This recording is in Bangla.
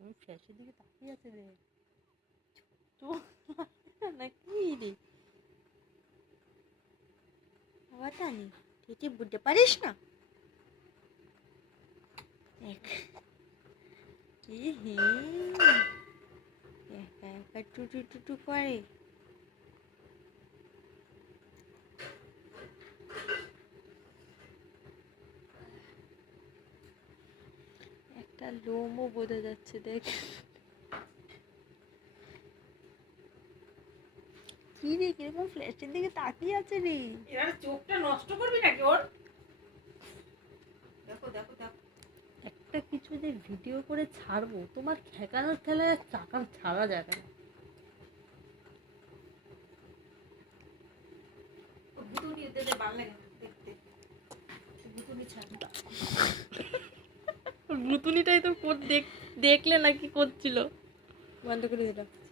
তুমি ফ্ল্যাশের দিকে তাকিয়ে আছে রে নাকি রে বাবা টানি তুই বুঝতে পারিস না কি হে একা একা টুটু টুটু করে একটা লোমও বোঝা যাচ্ছে দেখ কি রে কিরকম ফ্ল্যাশের দিকে তাকিয়ে আছে রে এবার চোখটা নষ্ট করবি নাকি ওর দেখো দেখো দেখো একটা কিছু যে ভিডিও করে ছাড়বো তোমার ঠেকানোর ঠেলায় চাকা ছাড়া যাবে না ভুতুনি দিতে পারলে দেখতে ভুতুনি ছাড় ভুতুনিটাই তো দেখলে নাকি করছিল বন্ধ করে দিলাম